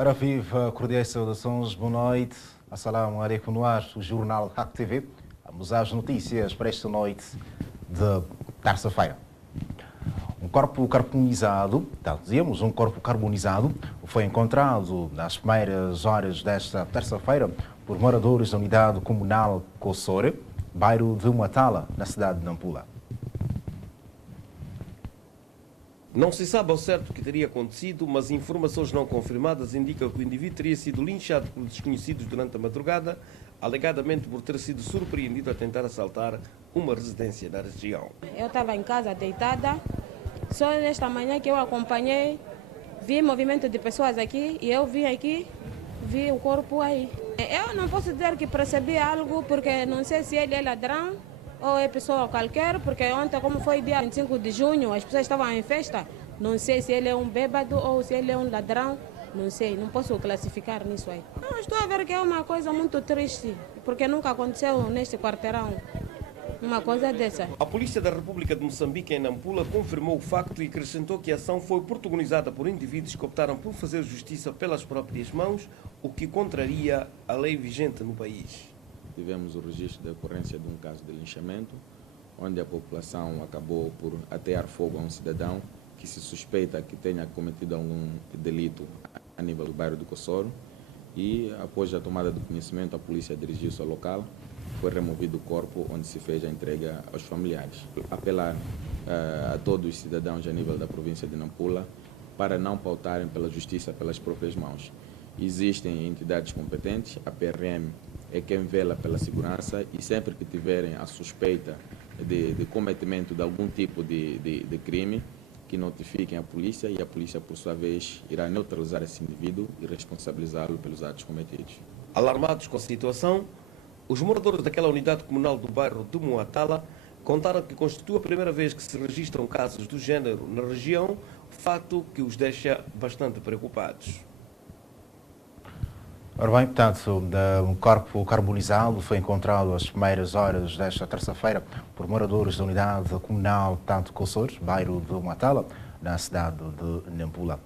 Ora viva, cordiais saudações, boa noite. Assalamu alaikum no ar, o jornal Hack TV. Vamos às notícias para esta noite de terça-feira. Um corpo carbonizado foi encontrado nas primeiras horas desta terça-feira por moradores da unidade comunal Kossore, bairro de Matala, na cidade de Nampula. Não se sabe ao certo o que teria acontecido, mas informações não confirmadas indicam que o indivíduo teria sido linchado por desconhecidos durante a madrugada, alegadamente por ter sido surpreendido a tentar assaltar uma residência da região. Eu estava em casa deitada, só nesta manhã que eu acompanhei, vi movimento de pessoas aqui e eu vim aqui, vi o corpo aí. Eu não posso dizer que percebi algo porque não sei se ele é ladrão ou é pessoa qualquer, porque ontem, como foi dia 25 de junho, as pessoas estavam em festa. Não sei se ele é um bêbado ou se ele é um ladrão, não sei, não posso classificar nisso aí. Não, estou a ver que é uma coisa muito triste, porque nunca aconteceu neste quarteirão uma coisa dessa. A Polícia da República de Moçambique, em Nampula, confirmou o facto e acrescentou que a ação foi protagonizada por indivíduos que optaram por fazer justiça pelas próprias mãos, o que contraria a lei vigente no país. Tivemos o registro da ocorrência de um caso de linchamento, onde a população acabou por atear fogo a um cidadão que se suspeita que tenha cometido algum delito a nível do bairro do Kossoro. E, após a tomada do conhecimento, a polícia dirigiu-se ao local, foi removido o corpo, onde se fez a entrega aos familiares. Apelar a todos os cidadãos a nível da província de Nampula para não pautarem pela justiça pelas próprias mãos. Existem entidades competentes, a PRM é quem vela pela segurança e sempre que tiverem a suspeita de cometimento de algum tipo de crime, que notifiquem a polícia e a polícia, por sua vez, irá neutralizar esse indivíduo e responsabilizá-lo pelos atos cometidos. Alarmados com a situação, os moradores daquela unidade comunal do bairro de Muatala contaram que constitui a primeira vez que se registram casos do género na região, fato que os deixa bastante preocupados. Ora bem, portanto, um corpo carbonizado foi encontrado às primeiras horas desta terça-feira por moradores da unidade comunal Tanto Kossor, bairro de Matala, na cidade de Nampula.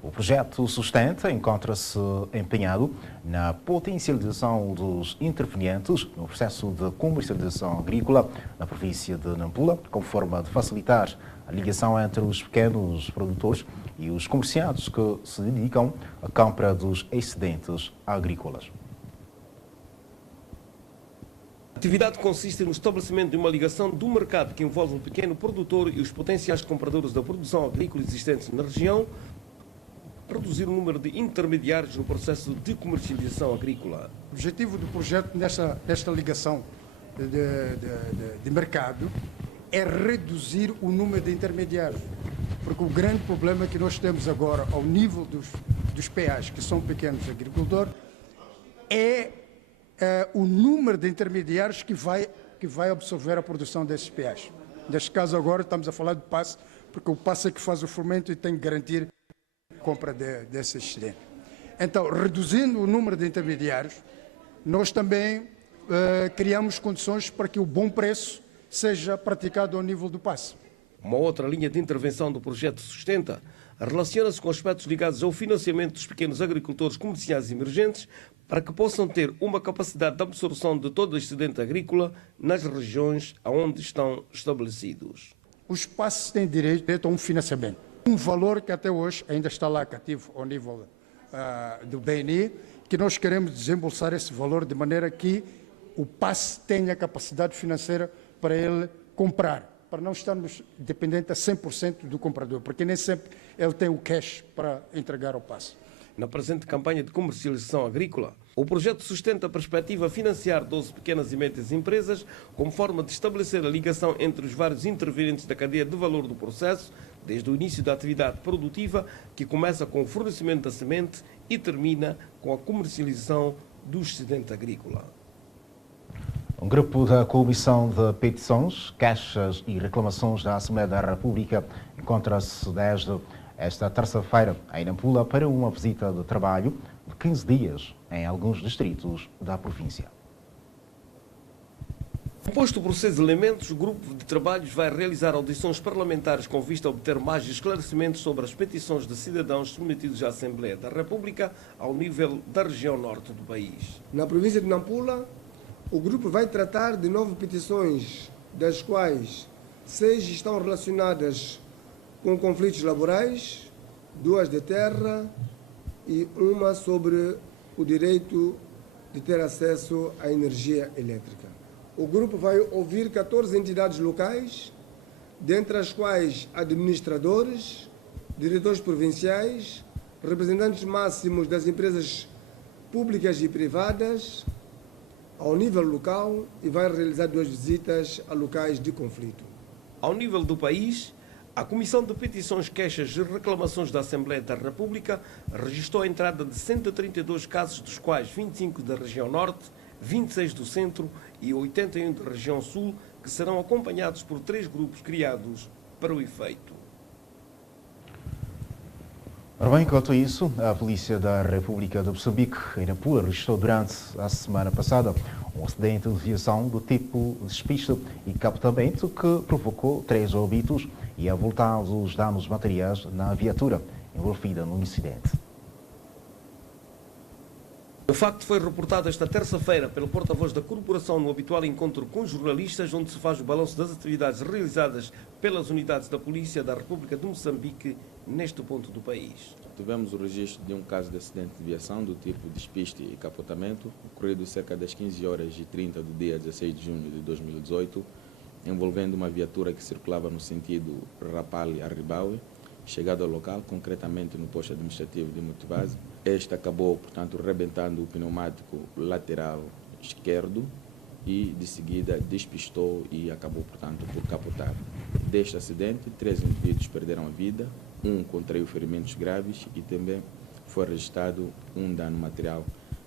O projeto Sustenta encontra-se empenhado na potencialização dos intervenientes no processo de comercialização agrícola na província de Nampula, com forma de facilitar a ligação entre os pequenos produtores e os comerciantes que se dedicam à compra dos excedentes agrícolas. A atividade consiste no estabelecimento de uma ligação do mercado que envolve o pequeno produtor e os potenciais compradores da produção agrícola existentes na região, reduzir o número de intermediários no processo de comercialização agrícola. O objetivo do projeto nesta ligação de mercado é reduzir o número de intermediários, porque o grande problema que nós temos agora ao nível dos PAs, que são pequenos agricultores, é o número de intermediários que vai absorver a produção desses PAs. Neste caso agora estamos a falar de passe, porque o passe é que faz o fomento e tem que garantir a compra desse excedente. Então, reduzindo o número de intermediários, nós também criamos condições para que o bom preço seja praticado ao nível do passe. Uma outra linha de intervenção do projeto Sustenta relaciona-se com aspectos ligados ao financiamento dos pequenos agricultores comerciais emergentes para que possam ter uma capacidade de absorção de todo o excedente agrícola nas regiões onde estão estabelecidos. Os passes têm direito a um financiamento. Um valor que até hoje ainda está lá cativo ao nível do BNI, que nós queremos desembolsar esse valor de maneira que o passe tenha capacidade financeira para ele comprar, para não estarmos dependentes a 100% do comprador, porque nem sempre ele tem o cash para entregar ao passe. Na presente campanha de comercialização agrícola, o projeto sustenta a perspectiva de financiar 12 pequenas e médias empresas como forma de estabelecer a ligação entre os vários intervenientes da cadeia de valor do processo, desde o início da atividade produtiva, que começa com o fornecimento da semente e termina com a comercialização do excedente agrícola. Um grupo da Comissão de Petições, Queixas e Reclamações da Assembleia da República encontra-se desde esta terça-feira em Nampula para uma visita de trabalho de 15 dias em alguns distritos da província. Composto por 6 elementos, o grupo de trabalhos vai realizar audições parlamentares com vista a obter mais esclarecimentos sobre as petições de cidadãos submetidos à Assembleia da República ao nível da região norte do país. Na província de Nampula, o grupo vai tratar de 9 petições, das quais 6 estão relacionadas com conflitos laborais, 2 de terra e uma sobre o direito de ter acesso à energia elétrica. O grupo vai ouvir 14 entidades locais, dentre as quais administradores, diretores provinciais, representantes máximos das empresas públicas e privadas ao nível local, e vai realizar 2 visitas a locais de conflito. Ao nível do país, a Comissão de Petições, Queixas e Reclamações da Assembleia da República registrou a entrada de 132 casos, dos quais 25 da região norte, 26 do centro e 81 da região sul, que serão acompanhados por 3 grupos criados para o efeito. Ora bem, quanto a isso, a Polícia da República de Moçambique, em Nampula, registrou durante a semana passada um acidente de viação do tipo despiste e captamento que provocou 3 óbitos e avultados danos materiais na viatura envolvida no incidente. O facto foi reportado esta terça-feira pelo porta-voz da corporação no habitual encontro com jornalistas, onde se faz o balanço das atividades realizadas pelas unidades da Polícia da República de Moçambique neste ponto do país. Tivemos o registro de um caso de acidente de viação do tipo despiste e capotamento, ocorrido cerca das 15h30 do dia 16 de junho de 2018, envolvendo uma viatura que circulava no sentido Rapalli-Arribaue. Chegado ao local, concretamente no posto administrativo de Motivase, este acabou, portanto, rebentando o pneumático lateral esquerdo e, de seguida, despistou e acabou, portanto, por capotar. Deste acidente, 3 indivíduos perderam a vida, um contraiu ferimentos graves e também foi registrado um dano material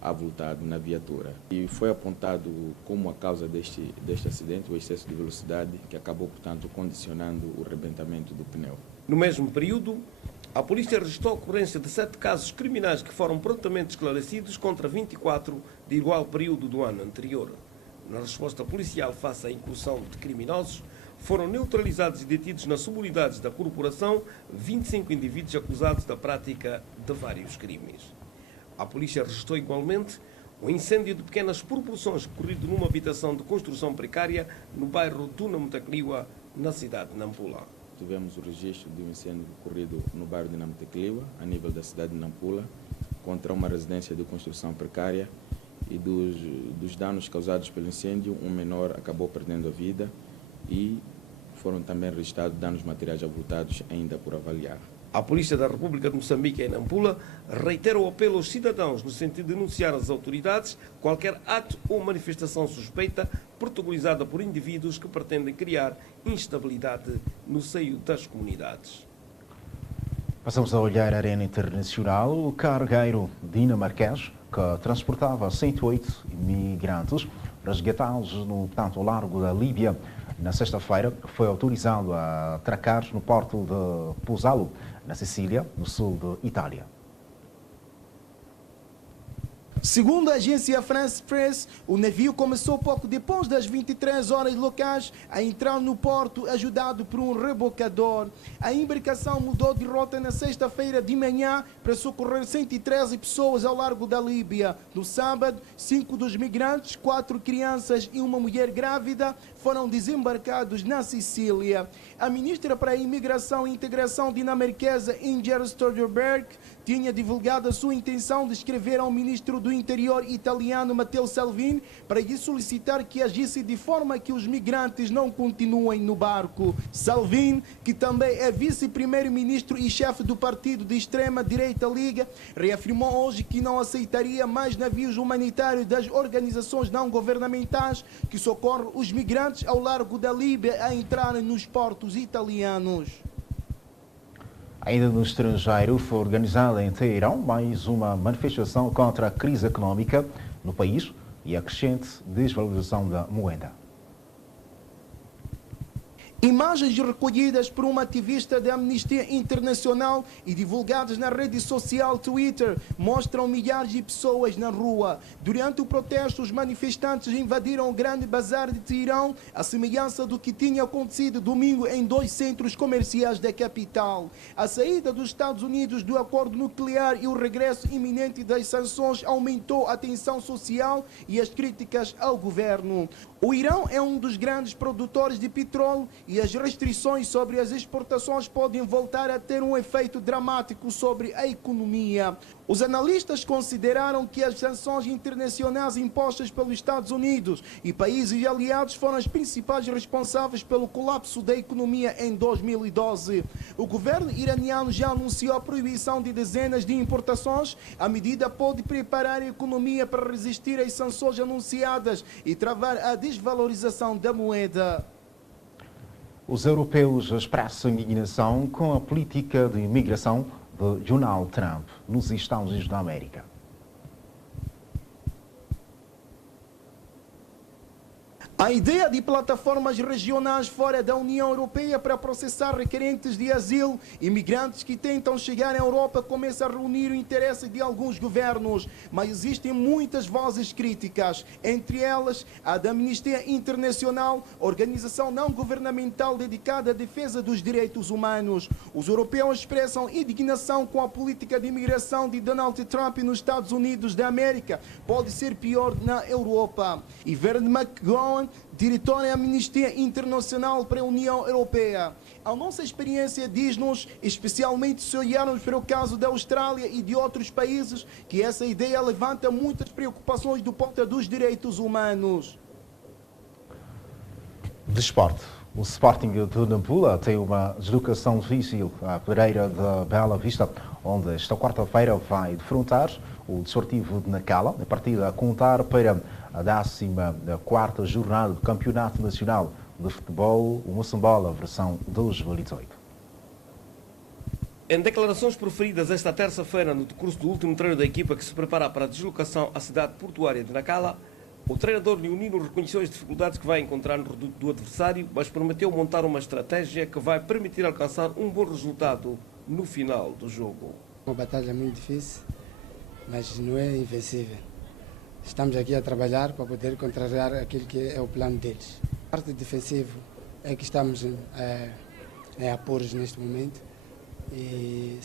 avultado na viatura. E foi apontado como a causa deste acidente o excesso de velocidade, que acabou, portanto, condicionando o rebentamento do pneu. No mesmo período, a polícia registrou a ocorrência de 7 casos criminais que foram prontamente esclarecidos contra 24 de igual período do ano anterior. Na resposta policial face à incursão de criminosos, foram neutralizados e detidos nas subunidades da corporação 25 indivíduos acusados da prática de vários crimes. A polícia registrou igualmente um incêndio de pequenas proporções ocorrido numa habitação de construção precária no bairro Tuna Mutacliwa, na cidade de Nampula. Tivemos o registro de um incêndio ocorrido no bairro de Namtecliwa, a nível da cidade de Nampula, contra uma residência de construção precária, e dos danos causados pelo incêndio, um menor acabou perdendo a vida e foram também registrados danos materiais avultados ainda por avaliar. A Polícia da República de Moçambique, em Nampula, reitera o apelo aos cidadãos no sentido de denunciar às autoridades qualquer ato ou manifestação suspeita protagonizada por indivíduos que pretendem criar instabilidade no seio das comunidades. Passamos a olhar a arena internacional. O cargueiro dinamarquês, que transportava 108 imigrantes resgatados ao largo da Líbia, na sexta-feira, foi autorizado a atracar no porto de Pozzallo, na Sicília, no sul de Itália. Segundo a agência France Press, o navio começou pouco depois das 23 horas locais a entrar no porto, ajudado por um rebocador. A embarcação mudou de rota na sexta-feira de manhã para socorrer 113 pessoas ao largo da Líbia. No sábado, 5 dos migrantes, 4 crianças e uma mulher grávida foram desembarcados na Sicília. A ministra para a Imigração e Integração dinamarquesa, Inger Støjberg, tinha divulgado a sua intenção de escrever ao ministro do Interior italiano, Matteo Salvini, para lhe solicitar que agisse de forma que os migrantes não continuem no barco. Salvini, que também é vice-primeiro-ministro e chefe do partido de extrema-direita Liga, reafirmou hoje que não aceitaria mais navios humanitários das organizações não-governamentais que socorrem os migrantes ao largo da Líbia a entrarem nos portos italianos. Ainda no estrangeiro, foi organizada em Teherão mais uma manifestação contra a crise económica no país e a crescente desvalorização da moeda. Imagens recolhidas por uma ativista da Amnistia Internacional e divulgadas na rede social Twitter mostram milhares de pessoas na rua. Durante o protesto, os manifestantes invadiram o grande bazar de Teherão, à semelhança do que tinha acontecido domingo em 2 centros comerciais da capital. A saída dos Estados Unidos do acordo nuclear e o regresso iminente das sanções aumentou a tensão social e as críticas ao governo. O Irão é um dos grandes produtores de petróleo e as restrições sobre as exportações podem voltar a ter um efeito dramático sobre a economia. Os analistas consideraram que as sanções internacionais impostas pelos Estados Unidos e países aliados foram as principais responsáveis pelo colapso da economia em 2012. O governo iraniano já anunciou a proibição de dezenas de importações. A medida pode preparar a economia para resistir às sanções anunciadas e travar a desvalorização da moeda. Os europeus expressam indignação com a política de imigração de Donald Trump nos Estados Unidos da América. A ideia de plataformas regionais fora da União Europeia para processar requerentes de asilo, imigrantes que tentam chegar à Europa, começa a reunir o interesse de alguns governos, mas existem muitas vozes críticas, entre elas a da Amnistia Internacional, organização não governamental dedicada à defesa dos direitos humanos. Os europeus expressam indignação com a política de imigração de Donald Trump nos Estados Unidos da América. Pode ser pior na Europa. E Verne McGowan, diretor da Amnistia Internacional para a União Europeia. A nossa experiência diz-nos, especialmente se olharmos para o caso da Austrália e de outros países, que essa ideia levanta muitas preocupações do ponto de vista dos direitos humanos. Desporto. O Sporting de Nampula tem uma deslocação difícil à Pereira de Bela Vista, onde esta quarta-feira vai defrontar o Desportivo de Nacala, a partida a contar para a 14ª jornada do Campeonato Nacional de Futebol, o Moçambola, versão 2018. Em declarações proferidas esta terça-feira no decurso do último treino da equipa que se prepara para a deslocação à cidade portuária de Nacala, o treinador leonino reconheceu as dificuldades que vai encontrar no reduto do adversário, mas prometeu montar uma estratégia que vai permitir alcançar um bom resultado no final do jogo. Uma batalha muito difícil, mas não é invencível. Estamos aqui a trabalhar para poder contrariar aquilo que é o plano deles. A parte defensiva é que estamos em apuros neste momento. E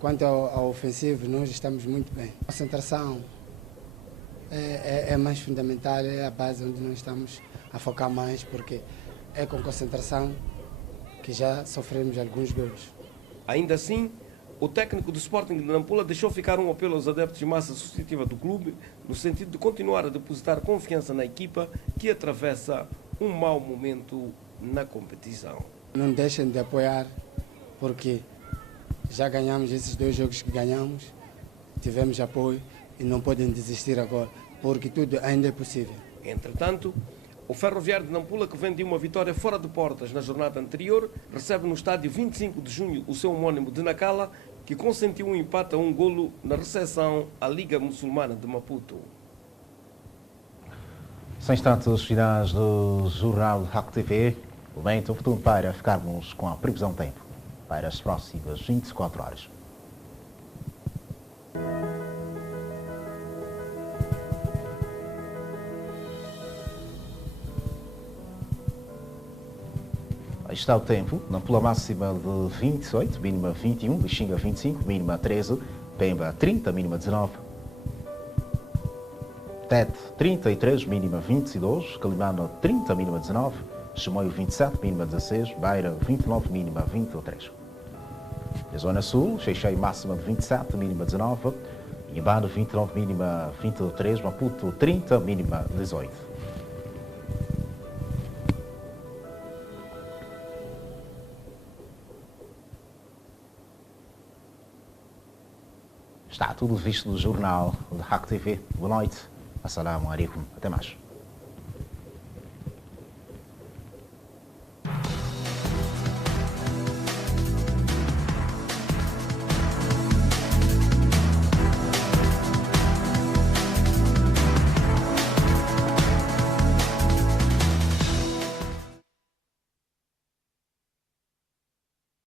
quanto ao ofensivo, nós estamos muito bem. A concentração é mais fundamental, é a base onde nós estamos a focar mais, porque é com concentração que já sofremos alguns golos. Ainda assim, o técnico do Sporting de Nampula deixou ficar um apelo aos adeptos de massa associativa do clube, no sentido de continuar a depositar confiança na equipa que atravessa um mau momento na competição. Não deixem de apoiar, porque já ganhamos esses 2 jogos que ganhamos, tivemos apoio e não podem desistir agora, porque tudo ainda é possível. Entretanto, o Ferroviário de Nampula, que vem de uma vitória fora de portas na jornada anterior, recebe no estádio 25 de junho o seu homónimo de Nacala, que consentiu um empate a 1 golo na recepção à Liga Muçulmana de Maputo. Sem instantes finais do Jornal Hack TV, momento oportuno para ficarmos com a previsão do tempo para as próximas 24 horas. Aí está o tempo, Nampula máxima de 28, mínima 21, Lixinga 25, mínima 13, Pemba 30, mínima 19, Tete 33, mínima 22, Calimano 30, mínima 19, Chimoio 27, mínima 16, Beira 29, mínima 23. Na Zona Sul, Xeixei máxima de 27, mínima 19, Inhambane 29, mínima 23, Maputo 30, mínima 18. Está tudo visto no jornal da Hack TV. Boa noite. Assalamu alaikum. Até mais.